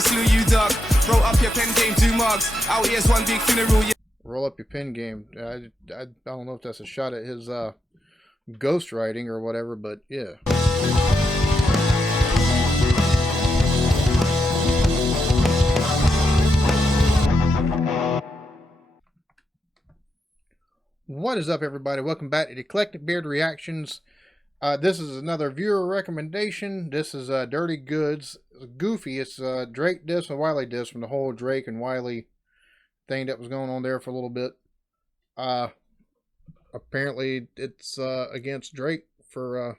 Slew you, dog. Roll up your pen game, do mugs. Out here's one big funeral. Yeah. Roll up your pen game. I don't know if that's a shot at his ghostwriting or whatever, but yeah. What is up, everybody? Welcome back to the Eclectic Beard Reactions. This is another viewer recommendation. This is Durty Goodz. Goofy. It's Drake diss and Wiley diss from the whole Drake and Wiley thing that was going on there for a little bit. Apparently it's against Drake for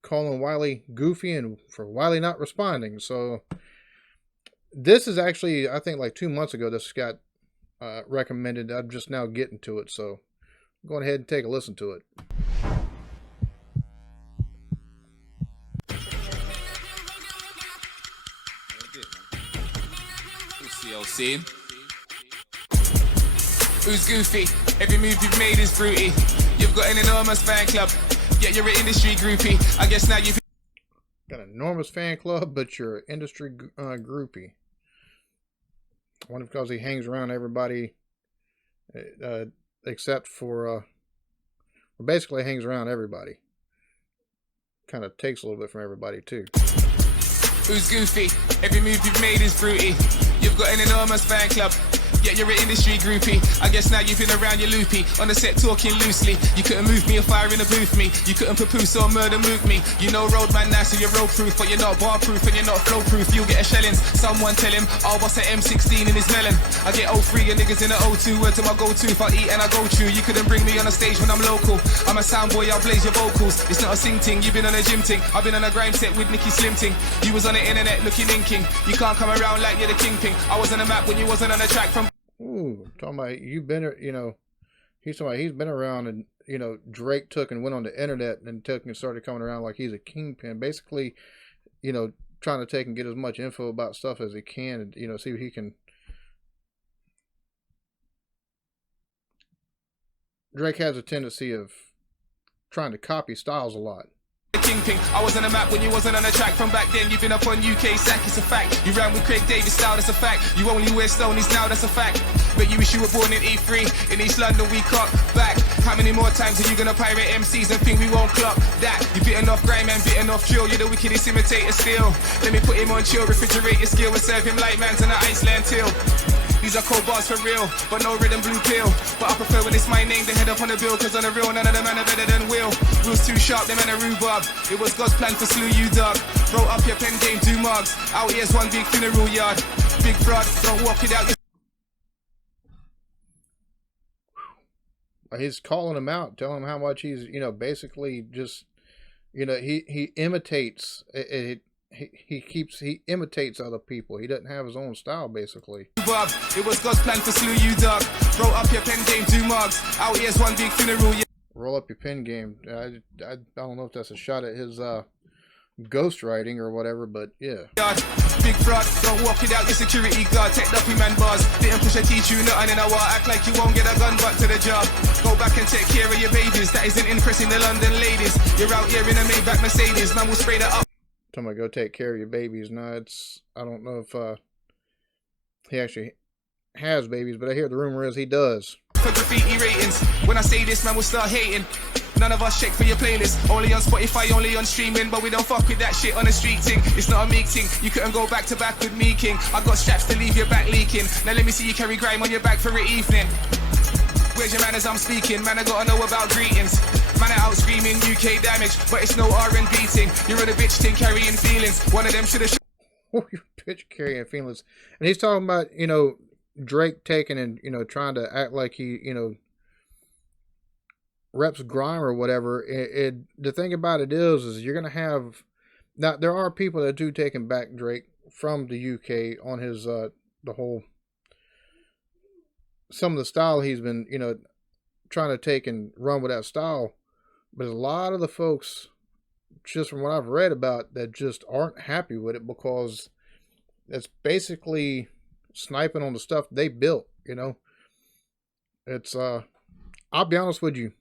calling Wiley goofy and for Wiley not responding. So this is actually, I think, like 2 months ago this got recommended. I'm just now getting to it, so go ahead and take a listen to it. CLC. Who's goofy? Every move you've made is fruity. You've got an enormous fan club, yet you're an industry groupie. I guess now you've got an enormous fan club, but you're an industry groupie. I wonder if because he hangs around everybody, except for, basically hangs around everybody. Kind of takes a little bit from everybody too. Who's goofy? Every move you've made is fruity. You've got an enormous fan club, yet you're an industry groupie. I guess now you've been around your loopy. On the set talking loosely. You couldn't move me or fire in a booth me. You couldn't papoose or murder mook me. You know roadman now, so you're road proof, but you're not bar proof and you're not flow proof. You'll get a shellings. Someone tell him I'll bust an M16 in his melon. I get 03 and niggas in the O2. Where to my go-to? If I eat and I go chew. You couldn't bring me on a stage when I'm local. I'm a sound boy, I'll blaze your vocals. It's not a sing ting. You've been on a gym ting. I've been on a grime set with Nicky Slim ting. You was on the internet looking inking. You can't come around like you're the kingpin. I was on the map when you wasn't on the track from. Ooh, talking about you've been, you know, he's talking about he's been around, and you know, Drake took and went on the internet and took and started coming around like he's a kingpin, basically, you know, trying to take and get as much info about stuff as he can, and you know, see what he can. Drake has a tendency of trying to copy styles a lot. Kingpin. I was on the map when you wasn't on the track. From back then, you've been up on UK sack, it's a fact. You ran with Craig Davis style, that's a fact. You only wear Stonies now, that's a fact. But you wish you were born in E3. In East London, we cut back. How many more times are you gonna pirate MCs and think we won't clock that? You bitten off grime and bitten off drill. You're the wickedest imitator still. Let me put him on chill, refrigerate your skill and serve him like man's on an Iceland till. These are cold bars for real, but no red and blue pill. But I prefer when it's my name, they head up on the bill. Cause on the real, none of them man are better than Will. Will's too sharp, them man a rhubarb. It was God's plan to slew you, dog. Roll up your pen game, do mugs. Out here's one big funeral yard. Big fraud, don't walk it out. He's calling him out, telling him how much he's, you know, basically just, you know, he imitates it. He imitates other people. He doesn't have his own style, basically. Bob, it was God's plan to slew you, dog. Roll up your pen game, do mugs. Out here's one big funeral. Roll up your pen game. I don't know if that's a shot at his ghostwriting or whatever, but yeah. Big fraud, don't walk it out, your security guard. Take duffy man bars. Didn't push a teach you nothing in a while. Act like you won't get a gun back to the job. Go back and take care of your babies. That isn't impressing the London ladies. You're out here in a Maybach Mercedes. Man will spray that up. Talking about go take care of your babies. No, it's, I don't know if he actually has babies, but I hear the rumor is he does. For graffiti ratings, when I say this, man will start hating. None of us check for your playlist. Only on Spotify, only on streaming, but we don't fuck with that shit on the street thing. It's not a meek thing. You couldn't go back to back with me, king. I got straps to leave your back leaking. Now let me see you carry grime on your back for an evening. Where's your manners? I'm speaking. Man, I gotta know about greetings. Man, I out screaming UK damage, but it's no R&B thing. You're on a bitch thing carrying feelings. One of them should have. Oh, you bitch carrying feelings. And he's talking about, you know, Drake taking and, you know, trying to act like he, you know, reps grime or whatever. The thing about it is you're gonna have, now there are people that do take him back Drake from the UK on his the whole, some of the style he's been, you know, trying to take and run with that style. But there's a lot of the folks, just from what I've read about, that just aren't happy with it because it's basically sniping on the stuff they built, you know. It's I'll be honest with you,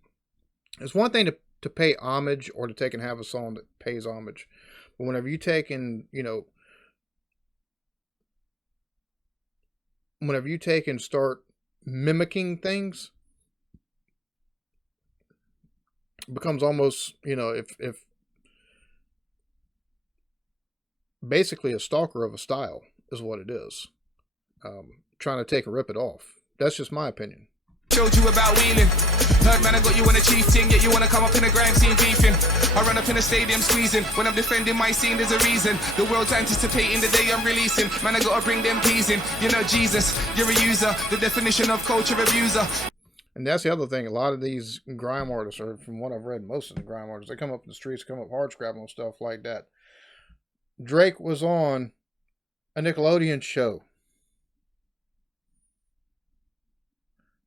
it's one thing to pay homage or to take and have a song that pays homage, but whenever you take and, you know, whenever you take and start mimicking things, it becomes almost, if basically a stalker of a style is what it is. Trying to take and rip it off. That's just my opinion. Showed you about wheeling. Heard man I got you on a chief thing, yet you wanna come up in a grime scene beefing. I run up in a stadium squeezing. When I'm defending my scene, there's a reason. The world's anticipating the day I'm releasing. Man, I gotta bring them peas in. You know Jesus, you're a user. The definition of culture abuser. And that's the other thing. A lot of these grime artists, or from what I've read, most of the grime artists, they come up in the streets, come up hard scrapping and stuff like that. Drake was on a Nickelodeon show.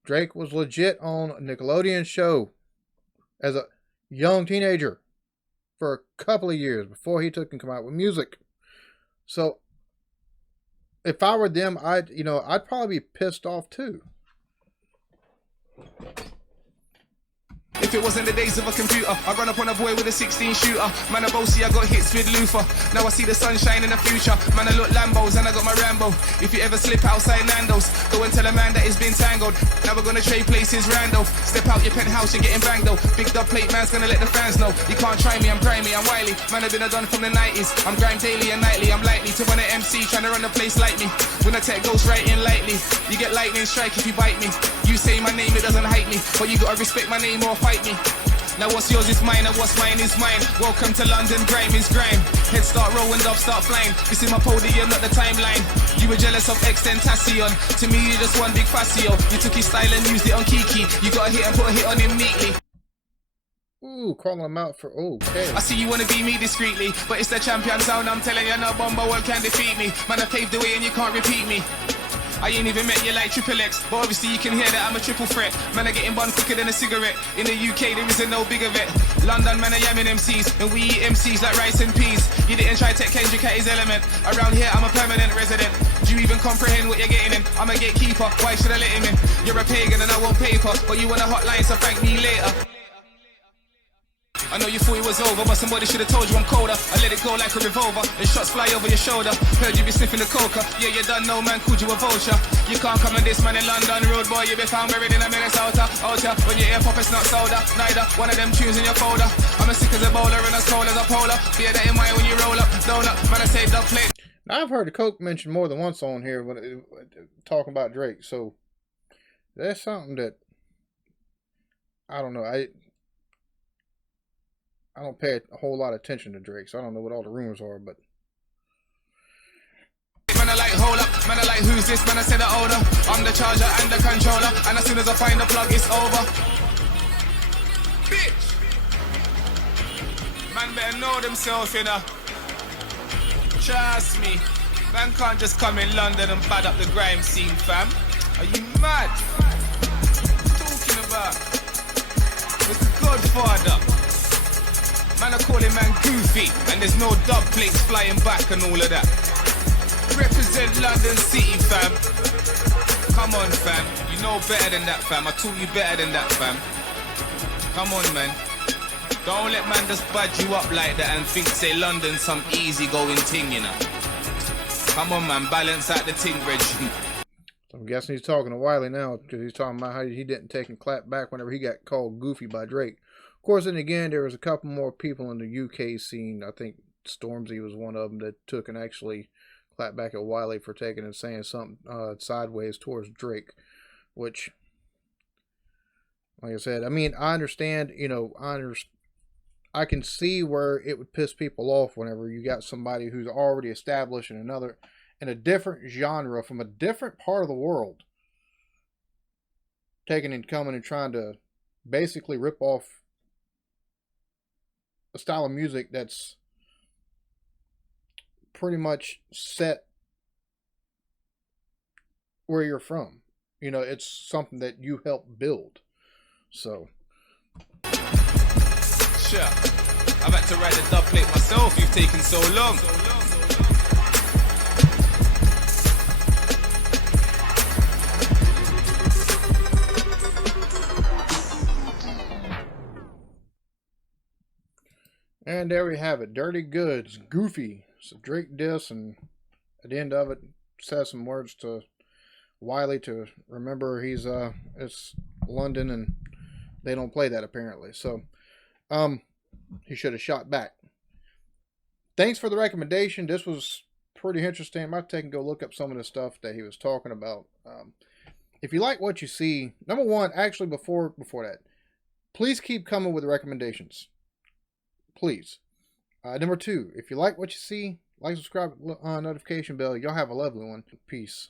Drake was legit on a Nickelodeon show as a young teenager for a couple of years before he took and come out with music. So if I were them, I'd probably be pissed off too. If it wasn't the days of a computer, I run up on a boy with a 16 shooter. Man, a bossy, I got hits with Luther. Now I see the sunshine in the future. Man, I look Lambos and I got my Rambo. If you ever slip outside Nando's, go and tell a man that it's been tangled. Now we're gonna trade places rando. Step out your penthouse, you're getting banged though. Big dub plate man's gonna let the fans know. You can't try me, I'm grimy, I'm Wiley. Man, I've been a done from the 90s. I'm grime daily and nightly. I'm likely to run an MC trying to run the place like me. When I take ghost right in lightly, you get lightning strike if you bite me. You say my name, it doesn't hype me, but you gotta respect my name or fight me. Now what's yours is mine and what's mine is mine. Welcome to London, grime is grime. Head start rolling, dub start flying. This is my podium, not the timeline. You were jealous of Extentacion. To me, you just one big fascio. You took his style and used it on Kiki. You got a hit and put a hit on him neatly. Ooh, calling him out for okay. I see you wanna be me discreetly, but it's the champion sound. I'm telling you, no bomber world can defeat me. Man, I paved the way and you can't repeat me. I ain't even met you like Triple X, but obviously you can hear that I'm a triple threat. Man, I getting bun quicker than a cigarette. In the UK, there isn't no bigger vet. London, man, I yamming MCs, and we eat MCs like rice and peas. You didn't try to take Kendrick at his element. Around here, I'm a permanent resident. Do you even comprehend what you're getting in? I'm a gatekeeper, why should I let him in? You're a pagan and I won't paper, but you want a hotline, so thank me later. I know you thought it was over, but somebody should have told you I'm colder. I let it go like a revolver, and shots fly over your shoulder. Heard you be sniffing the coca, yeah, you done know man called you a vulture. You can't come in this man in London road, boy, you be found buried in a Minnesota. Out here, when you hear pop, it's not soda. Neither, one of them tunes in your folder. I'm as sick as a bowler and as cold as a polar. Bear that in mind when you roll up, donut, man, I say dub plate. Now, I've heard the Coke mentioned more than once on here when talking about Drake, so that's something that, I don't know, I don't pay a whole lot of attention to Drake, so I don't know what all the rumors are, but... Man, I like hold up, man, I like who's this, man, I say the owner. I'm the charger and the controller, and as soon as I find the plug, it's over. Bitch! Man better know themselves, you know. Trust me. Man can't just come in London and bad up the grime scene, fam. Are you mad? What are you talking about? Mr. Godfather. Man, I call him man goofy, and there's no dub plates flying back and all of that. Represent London City, fam. Come on, fam. You know better than that, fam. I taught you better than that, fam. Come on, man. Don't let man just budge you up like that and think, say, London's some easy-going thing, you know. Come on, man. Balance out the ting, Reg. I'm guessing he's talking to Wiley now, because he's talking about how he didn't take and clap back whenever he got called goofy by Drake. Of course, and again, there was a couple more people in the UK scene. I think Stormzy was one of them that took and actually clapped back at Wiley for taking and saying something sideways towards Drake, which, like I said, I mean, I understand, I can see where it would piss people off whenever you got somebody who's already established in a different genre from a different part of the world, taking and coming and trying to basically rip off a style of music that's pretty much set where you're from. It's something that you helped build. So, sure. I've had to write the dub plate myself. You've taken so long. and there we have it. Durty Goodz, Goofy. It's a Drake diss, and at the end of it, says some words to Wiley to remember it's London and they don't play that apparently. So he should have shot back. Thanks for the recommendation. This was pretty interesting. I might take and go look up some of the stuff that he was talking about. If you like what you see, number one, actually before that, please keep coming with recommendations. Please. Number two, if you like what you see, like, subscribe, notification bell. Y'all have a lovely one. Peace.